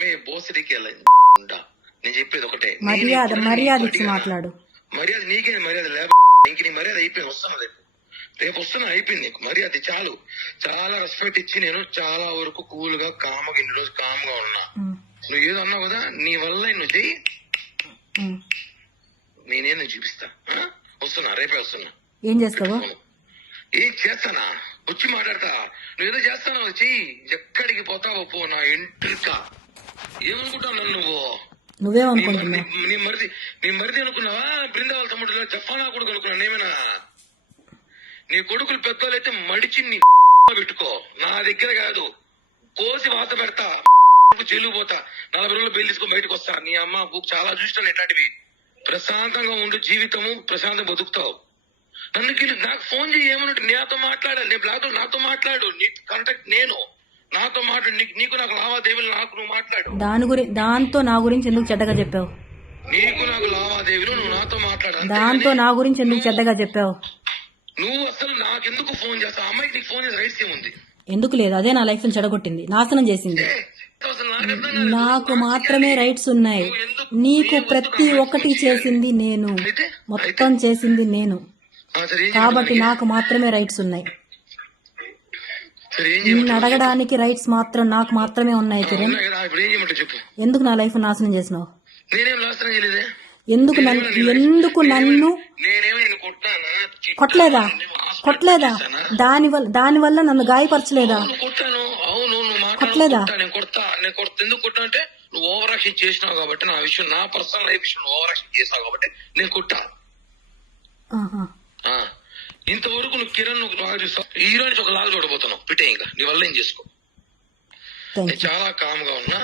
బోసడికి నేను చెప్పేది ఒకటే, మర్యాద ఇచ్చి మాట్లాడు. మర్యాద నీకే మర్యాద లేక ఇంక నీ మర్యాద అయిపోయింది. వస్తున్నా రేపు వస్తున్నా, అయిపోయింది నీకు మర్యాద. చాలు, చాలా రెస్పెక్ట్ ఇచ్చి నేను చాలా వరకు కూల్ గా కామ్గా ఇన్ని రోజు కామ్గా ఉన్నా. నువ్వు ఏదో అన్నావు కదా, నీ వల్ల నువ్వు చెయ్యి, నేనేదో చూపిస్తా. వస్తున్నా, రేపే వస్తున్నా. ఏం చేస్తావు? ఏం చేస్తానా, వచ్చి మాట్లాడతా. నువ్వేదో చేస్తాను చెయ్యి, ఎక్కడికి పోతావో పో. నా ఎంట్రిక ఏమనుకుంటావు నువ్వు? నువ్వేమనుకుంటున్నావు? నీ మరిది అనుకున్నావా? బృందావళ తమ్ముడు జఫానా కొడుకు అనుకున్నా నేమేనా? నీ కొడుకులు పెద్దోళ్ళైతే మడిచి నీ పెట్టుకో, నా దగ్గర కాదు. కోసి వాత పెడతా, జైలు పోతా, 40 రోజులు బెయిల్ తీసుకొని బయటకు వస్తా. నీ అమ్మ చాలా చూస్తాను ఇట్లాంటివి. ప్రశాంతంగా ఉండు, జీవితము ప్రశాంతంగా బతుకుతావు. నాకు ఫోన్ చేయి, ఏమన్నట్టు నాతో మాట్లాడాలి. నేను బ్లాక్ నాతో మాట్లాడు, నీ కాంటాక్ట్ నేను, నాతో మాట్లాడు. నీకు నాకు లావాదేవీలు, నాకు నువ్వు మాట్లాడు. దాంతో నా గురించి ఎందుకు చెడ్డగా చెప్పావు? నీకు నాకు లావాదేవీలు, నువ్వు నాతో మాట్లాడు. దాంతో నా గురించి ఎందుకు చెడ్డగా చెప్పావు? నువ్వు అసలు నాకెందుకు ఫోన్ చేస్తావు? అమ్మాయికి నీకు ఫోన్ చేసే రైట్స్ ఏముంది? ఎందుకు లేదు? అదే నా లైఫ్ ని చెడగొట్టింది, నాశనం చేసింది. నాకు మాత్రమే రైట్స్ ఉన్నాయి, నీకు ప్రతి ఒక్కటి చేసింది నేను, మొత్తం చేసింది నేను, కాబట్టి నాకు మాత్రమే రైట్స్ ఉన్నాయి. నిన్ను అడగడానికి రైట్స్ మాత్రం నాకు మాత్రమే ఉన్నాయి. కిరణ్, ఎందుకు నా లైఫ్ నాశనం చేసినావు? ఎందుకు నన్ను కొట్టలేదా? దానివల్ల నన్ను గాయపరచలేదా? కొట్టలేదా? ఎందుకు కొట్టా అంటే నువ్వు ఓవర్ యాక్షన్ చేసినావు కాబట్టి, నా విషయం, నా పర్సనల్ లైఫ్ విషయం ఓవర్ యాక్షన్ చేసావు కాబట్టి నేను కొట్టా. ఇంతవరకు నువ్వు కిరణ్ నువ్వు లాగా చూస్తావు, హీరో నుంచి ఒక లాగా చూడబోతున్నావు. పిటే ఇంకా నీ వల్ల ఏం చేసుకో. నేను చాలా కామ్ గా ఉన్నా,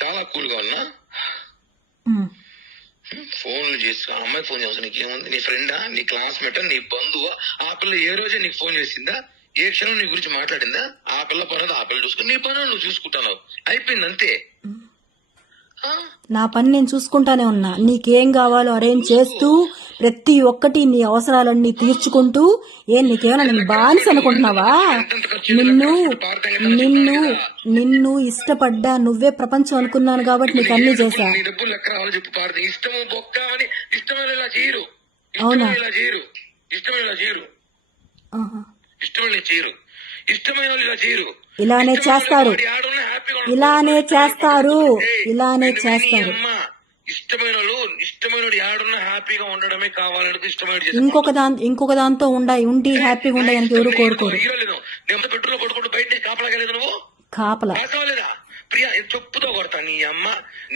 చాలా కూల్ గా ఉన్నా. ఫోన్లు చేసి అమ్మాయి ఫోన్ చేస్తా, నీకేముంది? నీ ఫ్రెండా, నీ క్లాస్మేటా, నీ బంధువా? ఆ పిల్ల ఏ రోజే నీకు ఫోన్ చేసిందా? ఏ క్షణం నీ గురించి మాట్లాడిందా? ఆ పిల్ల పని ఆ పిల్ల చూసుకుని నీ పని నువ్వు చూసుకుంటున్నావు, అయిపోయింది అంతే. నా పని నేను చూసుకుంటానే ఉన్నా. నీకేం కావాలో అరేంజ్ చేస్తూ, ప్రతి ఒక్కటి నీ అవసరాలన్నీ తీర్చుకుంటూ. నీకేమైనా నేను బానిస అనుకుంటున్నావా? నిన్ను ఇష్టపడ్డా, నువ్వే ప్రపంచం అనుకున్నాను కాబట్టి నీకు అన్ని చేశా. అవునా? ఇలానే చేస్తారు. ఇంకొక దాంతో ఉండి హ్యాపీగా ఉండడానికి ఎవరు కోరుకోరు. కాపలా ప్రియా చెప్పుతో కొడతా నీ అమ్మ.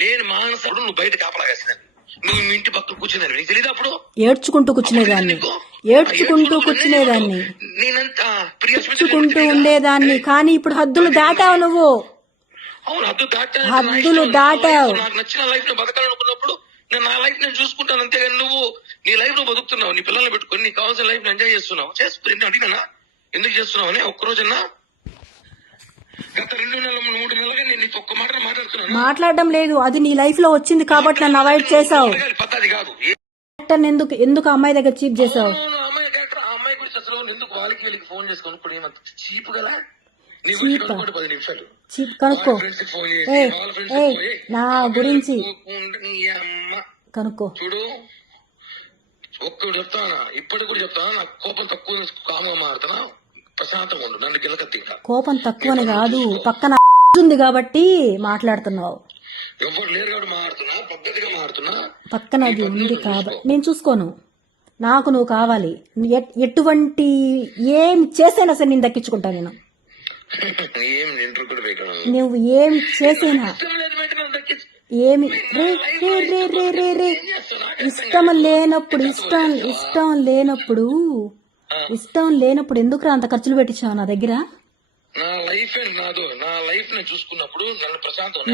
నేను మానసుడు, నువ్వు బయట కాపలాగేస్తాను. నువ్వు మీ ఇంటి పక్కన కూర్చున్నాను, నీకు తెలియదు? అప్పుడు ఏడ్చుకుంటూ కూర్చునేదాన్ని, ఉండేదాన్ని. కానీ ఇప్పుడు హద్దులు దాటావు నువ్వు. అవును, హద్దులు దాటావు. నాకు నచ్చిన లైఫ్ ని బతకాలనుకున్నప్పుడు నేను నా లైఫ్ నేను చూసుకుంటాను, అంతేగాని నువ్వు నీ లైఫ్ నువ్వు బతుకుతున్నావు, నీ పిల్లల్ని పెట్టుకుని నీకు కావాల్సిన లైఫ్ ఎంజాయ్ చేస్తున్నావు. చేసుకుని అడిగినా ఎందుకు చేస్తున్నావు అని ఒక్కరోజన్నా? గత 2 నెలలు 3 నెలలుగా నేను నీకు ఒక్క మాట మాట్లాడుతున్నాను. మాట్లాడడం లేదు, అది నీ లైఫ్ లో వచ్చింది కాబట్టి నన్ను అవాయిడ్ చేసావు. పద్ధతి కాదు. ఎందుకు అమ్మాయి దగ్గర చీప్ చేసావు? అమ్మాయి గురించి అసలు ఎందుకు వాళ్ళకి వీళ్ళకి ఫోన్ చేసుకొని ఇప్పుడు ఏమంత చీప్ కదా? చీప్ కనుక్కో. నా గురించి కనుక్కో. చూడు, ఒక్కడు చెప్తానా, ఇప్పటికి కూడా చెప్తానా, నాకు కోపం తక్కువ, కామ్గా మారుతున్నా, ప్రశాంతంగా ఉండు, నన్ను గిలకత్తి. కోపం తక్కువని కాదు, పక్కన ఉంది కాబట్టి మాట్లాడుతున్నావు. ఎవరు లేరు కాబట్టి మాట్లాడుతున్నా, పద్ధతిగా మాట్లాడుతున్నా. పక్కన అది ఉంది కాబట్టి నేను చూసుకోను. నాకు నువ్వు కావాలి. ఎటువంటి ఏం చేసైనా సరే నేను దక్కించుకుంటా. నేను నువ్వు ఏం చేసేనా ఏమి ఇష్టం లేనప్పుడు ఎందుకు అంత ఖర్చులు పెట్టించావు నా దగ్గర?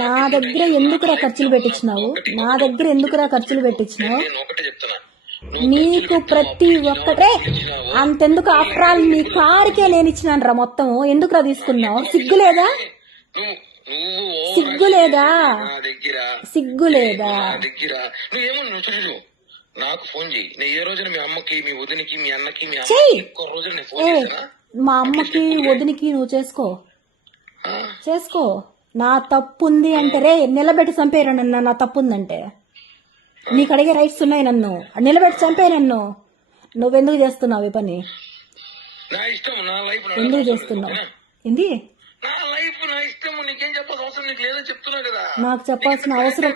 నా దగ్గర ఎందుకురా ఖర్చులు పెట్టించినావు? నీకు ప్రతి ఒక్కటే అంతెందుకు? ఆఫ్టర్ ఆల్ నీ కారుకే నేను ఇచ్చినాను రా మొత్తం. ఎందుకురా తీసుకున్నావు? సిగ్గులేదా? నాకు ఫోన్ చేయి. నేను ఏ రోజున మీ అమ్మకి, మీ వదినికి, మీ అన్నకి, మా అమ్మకి వదినికి నువ్వు చేసుకో. నా తప్పు ఉంది అంటే రే నిలబెట్టి చంపేరా నన్ను, నా తప్పు ఉందంటే. నీకు అడిగే రైట్స్ ఉన్నాయి, నన్ను నిలబెట్టి చంపే నన్ను. నువ్వెందుకు చేస్తున్నావు ఈ పని? నా ఇష్టం, నా లైఫ్ ఎందుకు చేస్తున్నావు? ఏంది నా లైఫ్ నా ఇష్టం. నీకేం చెప్పాల్సిన అవసరం నీకు లేదని చెప్తున్నా కదా. నాకు చెప్పాల్సిన అవసరం,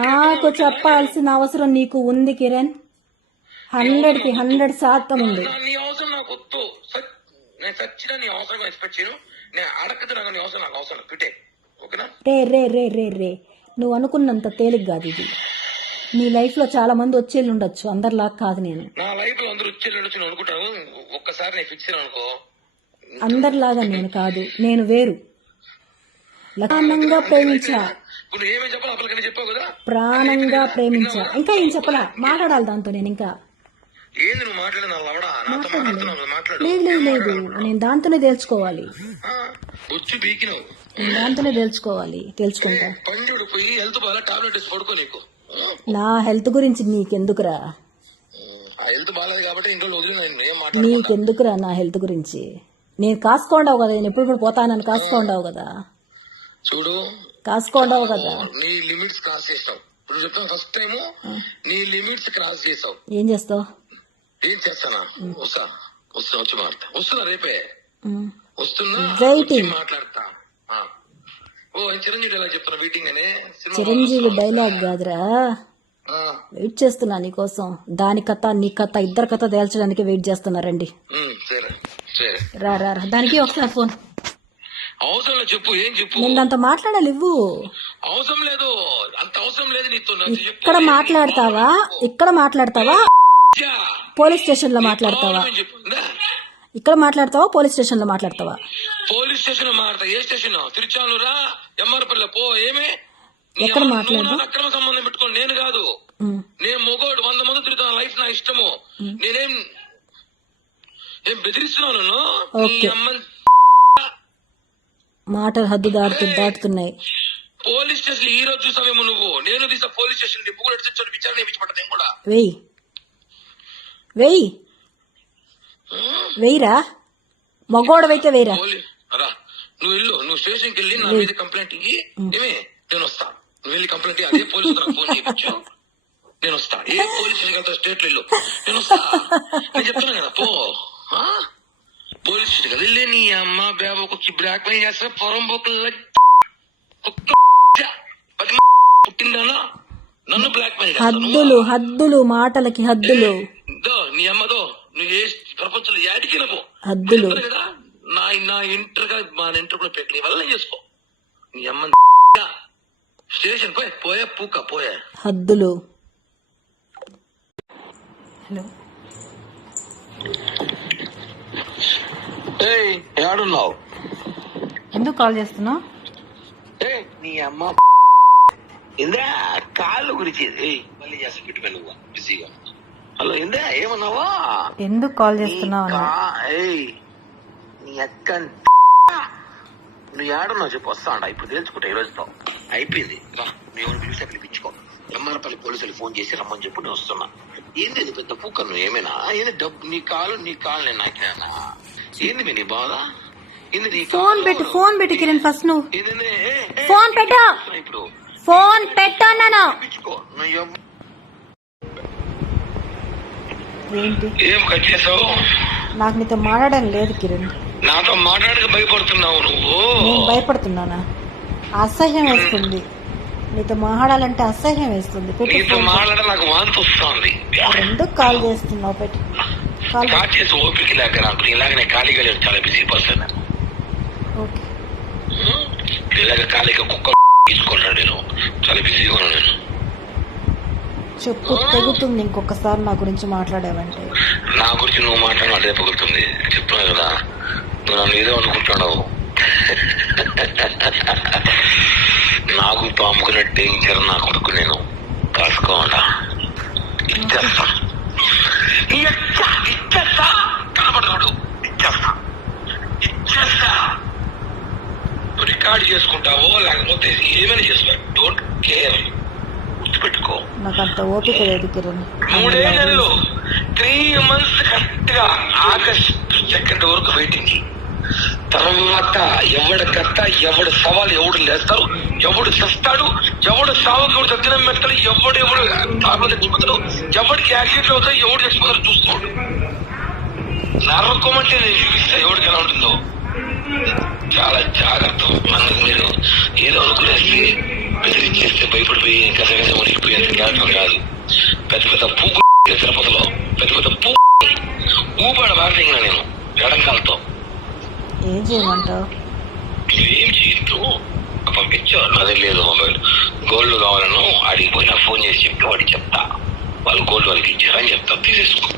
నాకు చెప్పాల్సిన అవసరం నీకు ఉంది కిరణ్. 100కి 100% ఉంది. నీ అవసరం నాకు వద్దు. నేను సచ్చినా నీ అవసరం ఎక్స్పెక్ట్ చేయను. నేను అడగదు, నాకు నీ అవసరం నాకు అవసరం పెట్టే. ఓకేనా? రే రే రే రే రే నువ్వు అనుకున్నంత తేలిక కాదు ఇది. నీ లైఫ్ లో చాలా మంది వచ్చేళ్ళు ఉండొచ్చు, అందరిలా కాదు నేను. నా లైఫ్ లో అందరూ వచ్చేళ్ళు ఉండొచ్చు నేను అనుకుంటాను. ఒక్కసారి నేను ఫిక్స్ అనుకో, అందరిలాగా నేను కాదు, నేను వేరు. ప్రాణంగా ప్రేమించా, నువ్వు ఏమేమి చెప్పాలి అప్పటికని చెప్పావు కదా. ప్రాణంగా ప్రేమించా. ఇంకా ఏం చెప్పలా, మాట్లాడాలి దాంతో నేను. ఇంకా ఏంది నువ్వు మాట్లాడే నా లవడా? నాతో మాట్లాడుతున్నావు, మాట్లాడు. లేదు లేదు లేదు, నేను దాంతోనే తేల్చుకోవాలి. బొచ్చు బీకినావు, నేను దాంతోనే తేల్చుకోవాలి, తేల్చుకుంటా. పండుడు పోయి హెల్త్ బాగా టాబ్లెట్ వేసి పడుకో. నీకు నా హెల్త్ గురించి నీకెందుకురా? ఆ హెల్త్ బాగాలేదు కాబట్టి ఇంట్లో వదిలి నేను ఏం మాట్లాడు. నీకెందుకురా నా హెల్త్ గురించి? నేను కాసుకోండావు కదా, నేను ఎప్పుడు పోతానని కాసుకోండావు కదా. చూడు, కాసుకోండావు కదా. నీ లిమిట్స్ క్రాస్ చేస్తావు. ఇప్పుడు చెప్తాను, ఫస్ట్ టైం నీ లిమిట్స్ క్రాస్ చేస్తావు. ఏం చేస్తావు? ఏం చేస్తానా? వస్తున్నా వచ్చి మాట్లాడతా. వస్తున్నా రేపే వస్తున్నా, మాట్లాడతా. ఓ చిరంజీవి ఎలా చెప్తున్నా మీటింగ్ అనే. చిరంజీవి డైలాగ్ కాదురా, వెయిట్ చేస్తున్నా నీకోసం. దాని కథ నీ కథ ఇద్దరు కథ తేల్చడానికి వెయిట్ చేస్తున్నారండి. రా రా రా, దానికి ఒకసారి ఫోన్. అవసరం లేదు, చెప్పు. ఏం చెప్పు? నేను దాంతో మాట్లాడాలి, ఇవ్వు. అవసరం లేదు, అంత అవసరం లేదు నీతో. ఇక్కడ మాట్లాడతావా? ఇక్కడ మాట్లాడతావా? పోలీస్ స్టేషన్ లో మాట్లాడతావా? ఇక్కడ మాట్లాడతావా? పోలీస్ స్టేషన్ లో మాట్లాడతావా? పోలీస్ స్టేషన్ లో మాట్లాడతా. ఏ స్టేషన్? తిరుచానూరా, ఎంఆర్పల్లి పో. ఏమే ఎక్కడ మాట్లాడదా? అక్రమ సంబంధం పెట్టుకోండి. నేను కాదు, నేను మొగోడు. 100 మంది తిరుగుతా. లైఫ్ నా ఇష్టము. నేనేం ఏం బెదిరిస్తున్నాను నన్ను? మాటలు హద్దు దాటుతున్నాయి. పోలీస్ స్టేషన్ ఈ రోజు చూసావేమో నువ్వు. నేను తీసా పోలీస్ స్టేషన్ విచారణ ఇప్పించబడ్డా. నేను కూడా వెయ్యిరా, మగోడవైతే వెయ్యిరా. నువ్వు వెళ్ళు, నువ్వు స్టేషన్కి వెళ్ళి నా మీద కంప్లైంట్ ఇయ్యి. ఏమే నేను వస్తా. నువ్వు వెళ్ళి కంప్లైంట్ ఇయ్యి. అదే పోలీసు ఫోన్ చేయొచ్చు. నేను వస్తా. ఏ పోలీస్ స్టేషన్ వెళ్తా? స్టేట్ లో నేను వస్తా. నేను చెప్తున్నా కదా, పో. పోలీస్ స్టేషన్ వెళ్ళి నీ అమ్మ బేబకి బ్లాక్ మెయిల్ చేస్తా. పొరం బొక్కల పుట్టిందానా నన్ను బ్లాక్ మెయిల్ హద్దులు హద్దులు, మాటలకి హద్దులు. నీ అమ్మదో నువ్వు ఏ ప్రపంచంలో యాడికి హద్దులు కదా. నా ఇంటర్ మా ఇంటర్ కూడా పెట్టి వల్ల చేసుకో. నీ అమ్మ స్టేషన్ పోయే పూక పోయే హద్దులు. హలో, ఏడున్నావు? ఎందుకు కాల్ చేస్తున్నావు? నీ అమ్మ ఇందా కాళ్ళు గురించి మళ్ళీ చేస్తా. పెట్టుకో నువ్వు బిజీగా. హలో ఇందా, ఏమన్నావా? ఎందుకు కాల్ చేస్తున్నావు? నీ అక్క నువ్వు ఏడున్నావు చెప్పు. వస్తా అంట ఇప్పుడు తెలుసుకుంటా. ఈ రోజుతో అయిపోయింది. రా, నువ్వు పిలిచి పిలిపించుకో. ఎంఆర్పల్లి పోలీసులు ఫోన్ చేసి రమ్మని చెప్పు. నేను వస్తున్నా. ఏంది పెద్ద పూక? నువ్వు ఏమైనా ఏంది డబ్బు? నీ కాలు నేను నాకినా? ఏంది నీ బాధ? ఫోన్ పెట్టు, ఫోన్ పెట్టు కిరణ్. ఫస్ట్ నువ్వు ఫోన్ పెట్టు. ఇప్పుడు ఫోన్ పెట్టు అన్నాను. ఏంటి ఏం కట్ చేసావు? నాకు నీతో మాట్లాడడం లేదు కిరణ్. నాతో మాట్లాడక భయపడుతున్నావు నువ్వు? నేను భయపడుతున్నానా? అసహ్యం వేస్తుంది. నీతో మాట్లాడాలంటే అసహ్యం వేస్తుంది. నీతో మాట్లాడాలి, నాకు వాంతి వస్తుంది. ఎందుకు కాల్ చేస్తున్నావు? పెట్టి కాల్ చేసి ఓపిక లేక నాకు ఇలాగనే ఖాళీగా లేదు. చాలా బిజీ పర్సన్. ఓకే, ఇలాగ ఖాళీగా కుక్క తీసుకున్నాడు. నేను చాలా బిజీగా ఉన్నాను. నేను చెప్పు, తెగుతుంది ఇంకొకసారి నా గురించి మాట్లాడావంటే. నా గురించి నువ్వు మాట్లాడిన అదే పగులుతుంది. చెప్తున్నా కదా, నువ్వు నన్ను ఏదో అనుకుంటున్నావు. నాకు పాముకున్న డేంజర్ నా కొడుకు. నేను కాసుకోవాలా? ఇచ్చేస్తా కనబడతాడు. ఇచ్చేస్తా. రికార్డ్ చేసుకుంటావో లేకపోతే ఏమైనా చేసుకో. Don't care. గుర్తుపెట్టుకో. నాకు అంత ఓపిక లేదు కిరణ్. 3 నెలలు 3 months కరెక్ట్ గా ఆగస్ట్ 2 వరకు వెయిటింగ్. తర్వాత ఎవడు కర్త, ఎవడు సవాలు, ఎవడు లేస్తారు, ఎవడు చస్తాడు, ఎవడు సావుకి ఎవడు సత్యనం పెడతాడు, ఎవడు తాపలు తెచ్చిపోతాడు, ఎవడికి యాక్సిడెంట్లు అవుతాడు, ఎవడు తెచ్చిపోతాడు చూస్తున్నాడు. నరకం అంటే నేను చూపిస్తా ఎవరికి ఎలా ఉంటుందో. చాలా జాగ్రత్త. అందుకు మీరు ఏదో అనుకునేసి బెదిరించేస్తే భయపడిపోయి కసగస మునిగిపోయేది కాదు. పెద్ద పెద్ద పూకు తిరుపతిలో పెద్ద పెద్ద ఊపాడ వార్నింగ్ నేను ఎడంకాలతో. ఏం చేయమంటావు? నువ్వేం చేయొద్దు. పంపించావు అదే లేదు మొబైల్. గోల్డ్ కావాలను అడిగి పోయి నాకు ఫోన్ చేసి చెప్పి వాడికి చెప్తా. వాళ్ళు గోల్డ్ వాళ్ళకి ఇచ్చారని చెప్తా, తీసేసుకో.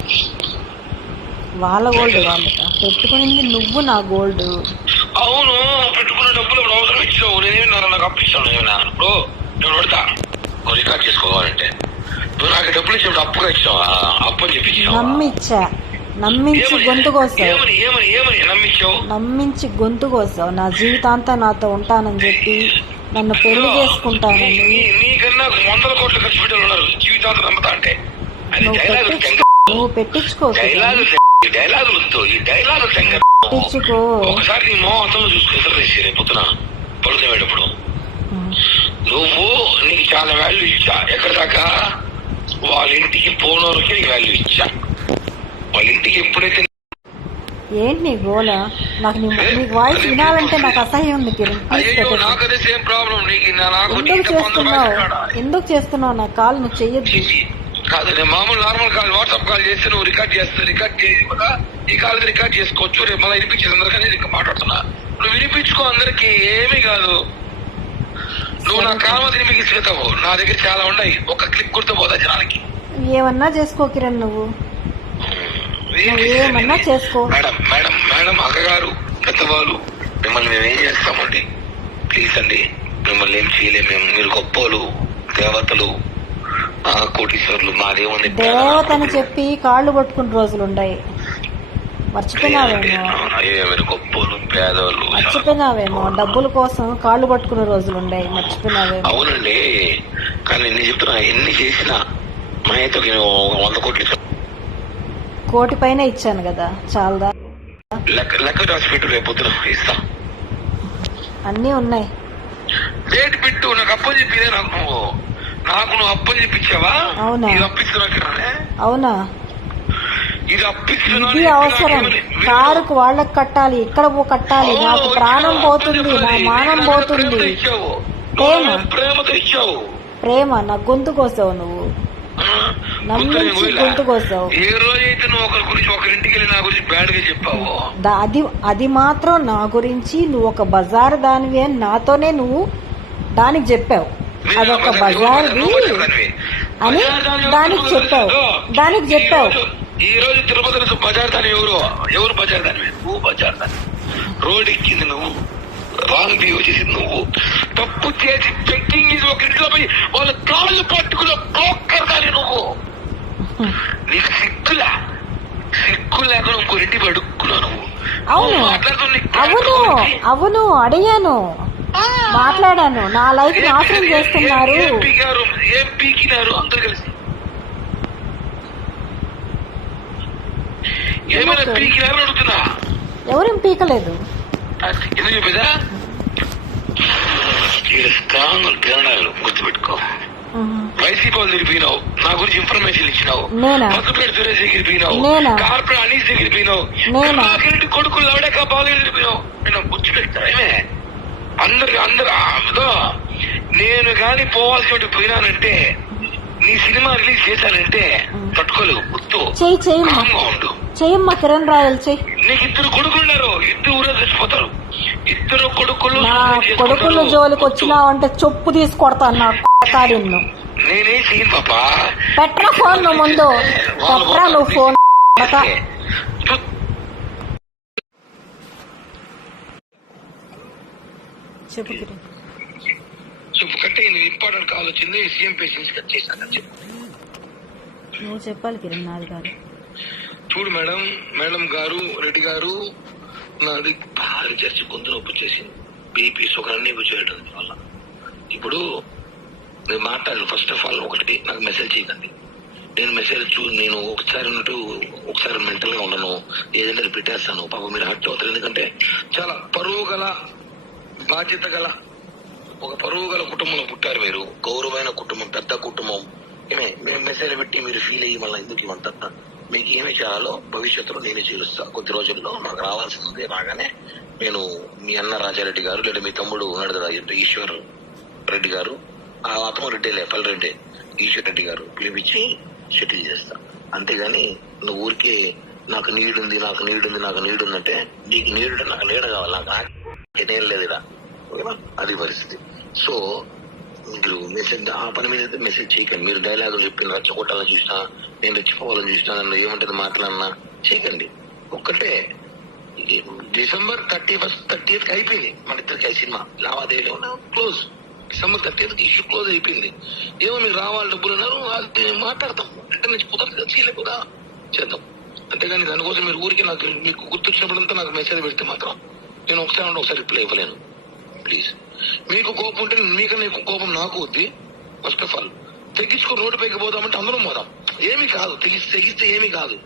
వాళ్ళ గోల్డ్ వాళ్ళ పెట్టుకునింది నువ్వు, నా గోల్డ్. అవును, పెట్టుకున్న డబ్బులు ఇప్పుడు అవసరం ఇచ్చావు. నేనేమి నాకు అప్పిస్తాను. ఇప్పుడు నేను పడతా రికార్డ్ చేసుకోవాలంటే నువ్వు నాకు డబ్బులు ఇచ్చినప్పుడు అప్పుగా ఇచ్చావా? అప్పు అని చెప్పి నమ్మించా, నమ్మించి గొంతు కోసావు. ఏమని నమ్మించావు? నమ్మించి గొంతు కోసావు. నా జీవితాంతా నాతో ఉంటానని చెప్పి, నన్ను పెళ్లి చేసుకుంటానని. నీకన్నా 100 కోట్లు ఖర్చు పెట్టాలి ఉన్నారు జీవితాంతం నమ్మతా అంటే. అది నువ్వు పెట్టించుకో. డైలాగులు ఈ డైలాగులు పెట్టించుకో. ఒకసారి నీ మోహంలో చూసుకుంటారు రేపొద్దున పడుకునేటప్పుడు. నువ్వు నీకు చాలా వాల్యూ ఇచ్చా. ఎక్కడ దాకా? వాళ్ళ ఇంటికి పోనోరికి నీకు వాల్యూ ఇచ్చా. వాళ్ళ ఇంటికి ఎప్పుడైతే ఏంటి నీ గోల? నాకు నీకు వాయిస్ వినాలంటే నాకు అసహ్యం ఉంది కిరణ్. నాకు అదే సేమ్ ప్రాబ్లం. ఎందుకు చేస్తున్నావు? నా కాల్ నువ్వు చెయ్యొద్దు. కాదు, నేను మామూలు నార్మల్ కాల్ వాట్సాప్ కాల్ చేస్తే నువ్వు రికార్డ్ చేసి కూడా ఈ కాల్ రికార్డ్ చేసుకోవచ్చు. రేపు మళ్ళీ వినిపించేది అందరికీ ఇంకా మాట్లాడుతున్నా. నువ్వు వినిపించుకో, అందరికి ఏమీ కాదు. నువ్వు నా కామతిని మీకు ఇసుకుతావు. నా దగ్గర చాలా ఉన్నాయి. ఒక క్లిక్ కుర్త పోతా జనానికి. ఏమన్నా చేసుకో కిరణ్, నువ్వు ఏమన్నా చేసుకో. మేడం అక్కగారు, పెద్దవాళ్ళు, మిమ్మల్ని మేము ఏం చేస్తామండి? ప్లీజ్ అండి, మిమ్మల్ని ఏం చేయలేము మేము. మీరు గొప్పలు, దేవతలు, కోటీశ్వర్లు. మాదేముంది? దేవతని చెప్పి కాళ్ళు పట్టుకున్న రోజులున్నాయి. గొప్పలు, పేదవాళ్ళు. మర్చిపోయినావేమో? డబ్బుల కోసం కాళ్ళు పట్టుకున్న రోజులున్నాయి. మర్చిపోయినావేమో? అవునండి, కానీ నేను చెప్తున్నా, ఎన్ని చేసినా మా అయితే 100 కోట్లు కోటి పైన ఇచ్చాను కదా, చాలదా? లెక్క రాసి పెట్టు, రేపు పొద్దున ఇస్తా. అన్నీ ఉన్నాయి. డేట్ పెట్టు. నాకు అప్పని చెప్పిదే. నువ్వు అప్పని చెప్పించావా? అవునా? ఇది అప్పిస్తున్నా. అవునా? ఇది అప్పిస్తున్నా. ఇది అవసరం. కారుకు వాళ్ళకి కట్టాలి, ఇక్కడ కట్టాలి. నాకు ప్రాణం పోతుంది, నా మానం పోతుంది. ప్రేమతో ఇచ్చావు. ప్రేమ నా గొంతు కోసావు నువ్వు. నమ్మించి గొంతు కోసావు. ఏ రోజైతే నువ్వు ఒకరి గురించి ఒకరింటికి వెళ్ళి నా గురించి బ్యాడ్ గా చెప్పావు, అది మాత్రం నా గురించి నువ్వు ఒక బజార్ దానివి అని నాతోనే నువ్వు దానికి చెప్పావు. అదొక బజార్ది అని దానికి చెప్పావు. ఈ రోజు తిరుపతి బజార్ దాని ఎవరు బజార్ దానివి? నువ్వు బజార్ దాని. రోడ్ ఎక్కింది నువ్వు, రాంగ్ బిహేవ్ చేసింది నువ్వు, తప్పు చేసి చెక్కింగ్ ఇది ఒక ఇంట్లో పోయి వాళ్ళ కాళ్ళు పట్టుకున్న బ్రోకర్ దాని నువ్వు. నీకు సిగ్గు లేకుండా ఇంకో ఇంటి అడుక్కున్నావు నువ్వు. అవును అడిగాను, మాట్లాడాను. నా లైఫ్ నాశనం చేస్తున్నారు. ఏం పీకినారు అందరు కలిసి? ఏమైనా పీకినారు అడుగుతున్నా. ఎవరేం పీకలేదు. ఎందుకు చెప్పేదా? స్ట్రాంగ్ తిరణాలు గుర్తుపెట్టుకో. వైసీపీ వాళ్ళు తిరిగిపోయినావు, నా గురించి ఇన్ఫర్మేషన్ ఇచ్చినావు. మధుపేట సురేష్ దగ్గర పోయినావు, కార్పొరేట్ అనీస్ దగ్గర పోయినావు, కొడుకులు ఎవడక బాగా తిరిగిపోయినావు. నేను గుర్తుపెడతానే అందరు. నేను గాని పోవాల్సి పోయినానంటే, నీ సినిమా రిలీజ్ చేశానంటే తట్టుకోలేవు. గుర్తు ఉండు. చెయ్యమ్మా కిరణ్ రాయల్ చెయ్యి. నీకు 2 కొడుకులు ఉన్నారు, 2 ఊరే చచ్చిపోతారు. 2 కొడుకులు జోలికి వచ్చినావంటే చెప్పు తీసుకొడతాను. నా కాడిన్ను నేనేం చేయను పాపా. పెట్రా ఫోన్, నువ్వు ముందు పెట్రా. నువ్వు ఫోన్ చెప్పు కిరణ్. చెప్పు కట్టే. ఇంపార్టెంట్ కాల్ వచ్చింది, సీఎం పేషెంట్స్ కట్ చేశాను చెప్పు. నువ్వు చెప్పాలి కిరణ్, నాది కాదు. చూడు మేడం గారు, రెడ్డి గారు, నాది భారీ చర్చ గొంతు నొప్పి వచ్చేసింది. బీపీ షుగర్ అన్ని కూర్చోయటం వల్ల. ఇప్పుడు నేను మాట్లాడాను. ఫస్ట్ ఆఫ్ ఆల్ ఒకటి నాకు మెసేజ్ చేయకండి. నేను మెసేజ్ నేను ఒకసారి ఉన్నట్టు ఒకసారి మెంటల్ గా ఉండను, ఏదైనా పెట్టేస్తాను. పాపం మీరు హర్ట్ అవుతారు. ఎందుకంటే చాలా పరువు గల, బాధ్యత గల, ఒక పరువు గల కుటుంబంలో పుట్టారు మీరు. గౌరవమైన కుటుంబం, పెద్ద కుటుంబం. మేము మెసేజ్ పెట్టి మీరు ఫీల్ అయ్యి మళ్ళీ ఎందుకు ఇవంతా మీకు ఏమి చేయాలో భవిష్యత్తులో నేనే చేరుస్తా. కొద్ది రోజుల్లో నాకు రావాల్సింది రాగానే నేను మీ అన్న రాజారెడ్డి గారు లేదా మీ తమ్ముడు ఉన్నాడు కదా ఈశ్వర్ రెడ్డి గారు, ఆ అతను రెడ్డిలే పల్లెరెడ్డి ఈశ్వర్ రెడ్డి గారు పిలిపించి సెటిల్ చేస్తా. అంతేగాని నువ్వు ఊరికే నాకు నీడుంది అంటే నీకు నీడు నాకు నీడ కావాలి, నాకు నేను లేదు ఇలా. ఓకేనా? అది పరిస్థితి. సో మీరు మెసేజ్ ఆ పని మీద అయితే మెసేజ్ చేయకండి. మీరు డైలాగులు చెప్పిన రెచ్చగొట్టాలని చూసినా, నేను రెచ్చిపోవాలని చూసినా, నన్ను ఏమంటది మాట్లాడినా చేయకండి. ఒక్కటే డిసెంబర్ 30th అయిపోయింది మన ఇద్దరికి సినిమా లావాదేవీలో close. December 30th issue close అయిపోయింది. ఏమో మీరు రావాలి డబ్బులు అన్నారు, అది మాట్లాడతాం. రిటర్న్ నుంచి కుదరదు, చేయలేదు కూడా చేద్దాం. అంతేగాని దానికోసం మీరు ఊరికి నాకు మీకు గుర్తొచ్చినప్పుడంతా నాకు మెసేజ్ పెడితే మాత్రం నేను ఒకసారి రిప్లై ఇవ్వలేను. ప్లీజ్, మీకు కోపం ఉంటే మీకన్నా ఎక్కువ కోపం నాకు వద్ది. ఫస్ట్ ఆఫ్ ఆల్ తెగించుకొని రోడ్డు పైకి పోదామంటే అందరం పోదాం, ఏమీ కాదు. తెగిస్తే ఏమీ కాదు.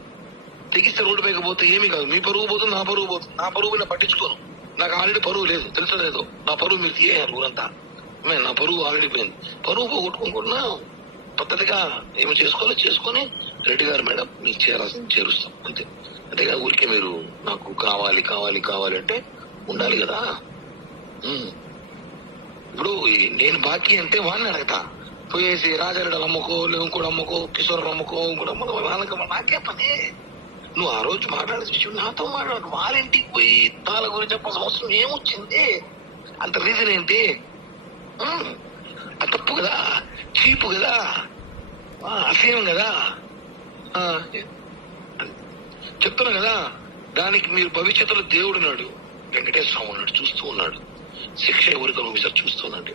తెగిస్తే రోడ్డు పైకి పోతే ఏమీ కాదు. మీ పరువు పోతుంది, నా పరువు పోతుంది. నా పరువు నేను పట్టించుకోను. నాకు ఆల్రెడీ పరువు లేదు, తెలుసలేదు. నా పరువు మీరు తీయారు ఊరంతా. నా పరువు ఆల్రెడీ పోయింది. పరువు పోగొట్టుకోకుండా పద్ధతిగా ఏమి చేసుకోవాలో చేసుకొని రెడ్డి గారు మేడం మీకు చేరుస్తాం అంతే. అంతేగా ఊరికే మీరు నాకు కావాలి అంటే ఉండాలి కదా. ఇప్పుడు నేను బాకీ అంటే వాడిని అడగతా. పోయేసి రాజారెడ్డి అమ్మకో, ఇంకోటి అమ్మకో, కిషోర్ అమ్మకో, ఇంకోటి అమ్మకో, వాళ్ళకి నాకే పని. నువ్వు ఆ రోజు మాట్లాడే నాతో మాట్లాడు. వాళ్ళింటికి పోయి వాళ్ళ గురించి చెప్పాల్సిన అవసరం ఏమొచ్చింది? అంత రీజన్ ఏంటి? అది తప్పు కదా, చీపు కదా, అసహ్యం కదా. చెప్తున్నా కదా, దానికి మీరు భవిష్యత్తులో దేవుడున్నాడు, వెంకటేశ్వర స్వామి ఉన్నాడు, చూస్తూ ఉన్నాడు. శిక్ష ఎవరికి అనుభవిస్తారు చూస్తున్నాడు.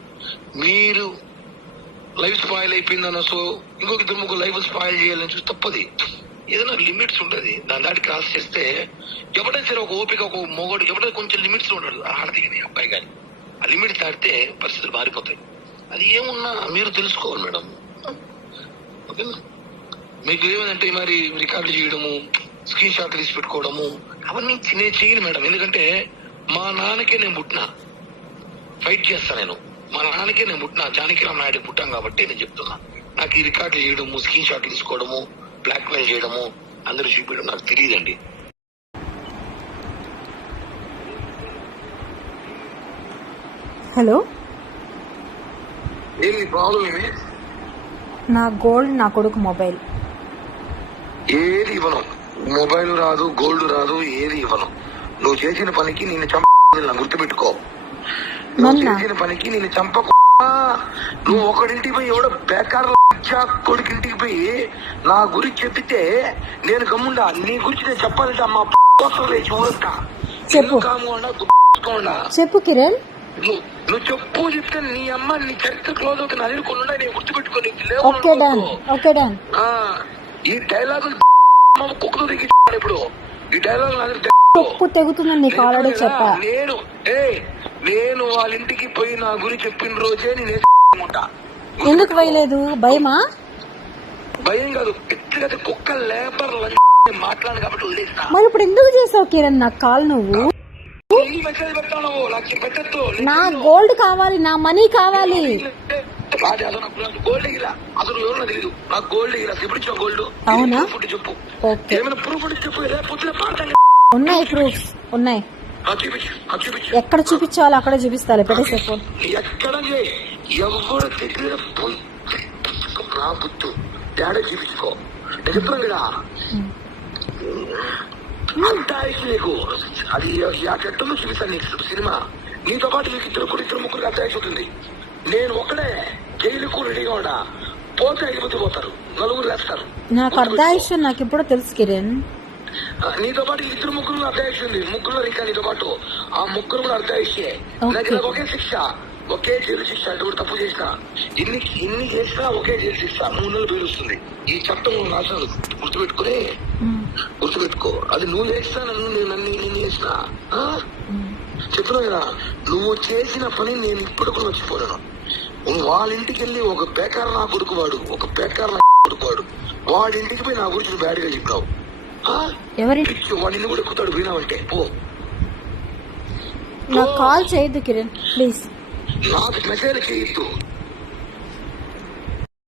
మీరు లైఫ్ స్పాయిల్ అయిపోయిందన్న సో ఇంకొక ఇద్దరు ముగ్గురు లైఫ్ స్పాయిల్ చేయాలని చూసి తప్పది. ఏదైనా లిమిట్స్ ఉంటుంది, దాని దాటి క్రాస్ చేస్తే ఎవడైనా సరే ఒక ఓపిక, ఒక మొగడు ఎవడైనా కొంచెం లిమిట్స్ లో ఉంటాడు. ఆడది కానీ అబ్బాయి కానీ ఆ లిమిట్స్ దాటితే పరిస్థితులు మారిపోతాయి. అది ఏమున్నా మీరు తెలుసుకోవాలి మేడం. ఓకేనా? మీకు ఏమంటే మరి రికార్డు చేయడము, స్క్రీన్ షాట్లు తీసి పెట్టుకోవడము అవన్నీ నేను చేయను మేడం. ఎందుకంటే మా నాన్నకే నేను పుట్టినా, ఫైట్ చేస్తా నేను. మా నాన్నకే నేను పుట్టినా, జానకిరామ్ నాయుడు పుట్టాం కాబట్టి నేను చెప్తున్నా. నాకు ఈ రికార్డులు చేయడము, స్క్రీన్ షాట్లు తీసుకోవడము, బ్లాక్ మెయిల్ చేయడము, అందరూ చూపించడం నాకు తెలియదండి. హలో, ఏంటి ప్రాబ్లం? ఏమి? నా గోల్డ్, నా కొడుకు మొబైల్. ఏది ఇవ్వను. మొబైల్ రాదు, గోల్డ్ రాదు, ఏది ఇవ్వను. నువ్వు చేసిన పనికి నేను గుర్తుపెట్టుకో. నువ్వు చేసిన పనికి నేను చంపకు. నువ్వు ఒకడింటికి పోయి ఎవడో బేకార్ కొడుకింటికి పోయి నా గురించి చెప్పితే నేను గమ్ముండా. నీ గురించి నేను చెప్పాలంటే అమ్మ లేచి ఊరంతా చెప్పు కిరణ్. నువ్వు చెప్తే నీ అమ్మ నీ చరిత్ర క్లోజ్ అవుతుంది. అది కొనుండా నేను గుర్తుపెట్టుకోని ఈ డైలాగ్ కుక్కలు దిగి ఇప్పుడు ఈ డైలాగ్ తెగుతుందని నీకు ఆల్రెడీ చెప్పా. నేను వాళ్ళ ఇంటికి పోయి నా గురించి చెప్పిన రోజే నేను ఎందుకు వేయలేదు? భయమా? భయం కాదు, వ్యక్తిగత కుక్క లేబర్ మాట్లాడు కాబట్టి వదిలేస్తా. మరి ఇప్పుడు ఎందుకు చేసావు కిరణ్ నాకు కాల్? నువ్వు మెసేజ్ పెడతాను, నాకు పెట్టద్దు. నా గోల్డ్ కావాలి, నా మనీ కావాలి. గోల్డ్ గిరా అసలు ఎవరో తెలియదు. నాకు గోల్డ్ గిరా ఎప్పుడు గోల్డ్. అవునా? చెప్పు, ఏమైనా ప్రూఫ్ చెప్పు. రేపు ఉన్నాయి, ప్రూఫ్స్ ఉన్నాయి. ఎక్కడ చూపించాలో అక్కడ చూపిస్తాలే. పెట్టేసే ఫోన్. ఎక్కడ ఎవరు దగ్గర పోయి నా బుద్ధు తేడా చూపించుకో. నేను చెప్తాను కదా, అర్థాయిస్ నీకు అది ఆ చట్టంలో చూపిస్తాను నీకు సినిమా. నీతో పాటు నీకు ఇద్దరు ముగ్గురు అర్థాయిస్ ఉంటుంది. నేను ఒకడే జైలుకు రెడీగా ఉండా. పోతే 5 మంది పోతారు, 4 లేస్తారు. నాకు అర్థాయిస్ నాకు ఎప్పుడో తెలుసు కిరణ్. నీతో పాటు 2-3 అర్థాయిస్ ఉంది. 3 ఇంకా నీతో పాటు ఆ 3 కూడా అర్థాయిస్తే. ఒకే శిక్ష, ఒకే జైలు శిక్ష. అటు కూడా తప్పు చేసినా ఇన్ని చేసినా ఒకే జైలు శిక్ష, 3 నెలలు బెయిల్ వస్తుంది. ఈ చట్టం రాశాను, గుర్తుపెట్టుకో. అది నువ్వు చేస్తా, నన్ను చేసినా చెప్తున్నా కదా. నువ్వు చేసిన పని నేను ఇప్పుడు కూడా మర్చిపోయాను. వాళ్ళ ఇంటికి వెళ్ళి ఒక బేకార్ నా కొడుకువాడు, ఒక బేకార్ నా కొడుకువాడు వాడి ఇంటికి పోయి నా గురించి బ్యాడ్ గా చెప్పావు. ఎవరి పిచ్చి వాడి ఇల్లు కూడా ఎక్కుతాడు పోయినావంటే పో. నాకు కాల్ చేయొద్దు కిరణ్ ప్లీజ్. నాకు మెసేజ్ చేయొద్దు.